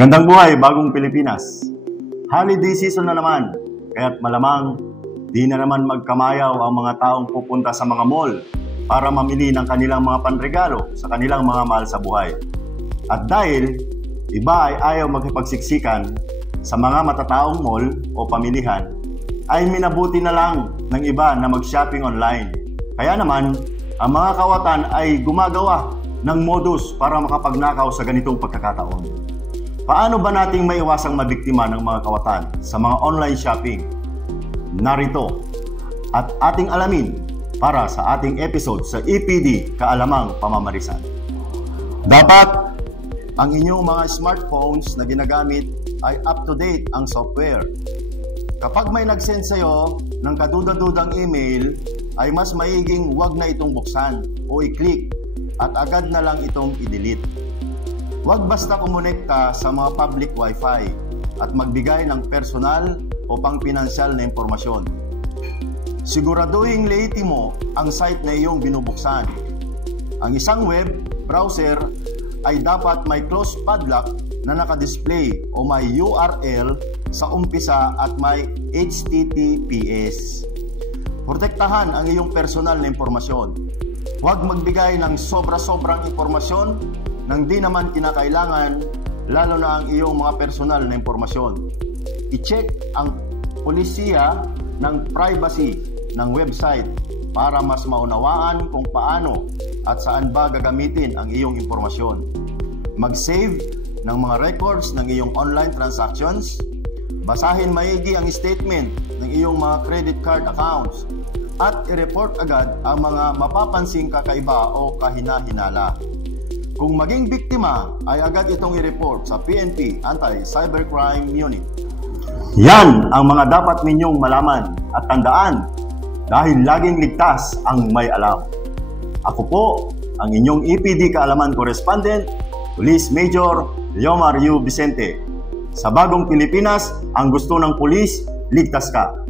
Magandang buhay, bagong Pilipinas. Holiday season na naman, kaya't malamang di na naman magkamayaw ang mga taong pupunta sa mga mall para mamili ng kanilang mga panregalo sa kanilang mga mahal sa buhay. At dahil iba ay ayaw magkipagsiksikan sa mga matataong mall o pamilihan, ay minabuti na lang ng iba na mag-shopping online. Kaya naman, ang mga kawatan ay gumagawa ng modus para makapagnakaw sa ganitong pagkakataon. Paano ba nating maiwasang mabiktima ng mga kawatan sa mga online shopping? Narito at ating alamin para sa ating episode sa EPD Kaalamang Pamamarisan. Dapat ang inyong mga smartphones na ginagamit ay up-to-date ang software. Kapag may nag-send sa'yo ng kaduda-dudang email, ay mas maiging wag na itong buksan o i-click at agad na lang itong i-delete. Huwag basta kumonekta sa mga public wifi at magbigay ng personal o pang-pinansyal na impormasyon. Siguraduhin liiti mo ang site na iyong binubuksan. Ang isang web browser ay dapat may close padlock na nakadisplay o may URL sa umpisa at may HTTPS. Protektahan ang iyong personal na impormasyon. Huwag magbigay ng sobra-sobrang impormasyon nang di naman kinakailangan, lalo na ang iyong mga personal na impormasyon. I-check ang polisiya ng privacy ng website para mas maunawaan kung paano at saan ba gagamitin ang iyong impormasyon. Mag-save ng mga records ng iyong online transactions. Basahin maigi ang statement ng iyong mga credit card accounts at i-report agad ang mga mapapansing kakaiba o kahina-hinala. Kung maging biktima, ay agad itong i-report sa PNP Anti-Cybercrime Unit. Yan ang mga dapat ninyong malaman at tandaan dahil laging ligtas ang may alam. Ako po, ang inyong EPD Kaalaman Correspondent, Police Major Leomar U. Vicente. Sa bagong Pilipinas, ang gusto ng pulis, ligtas ka.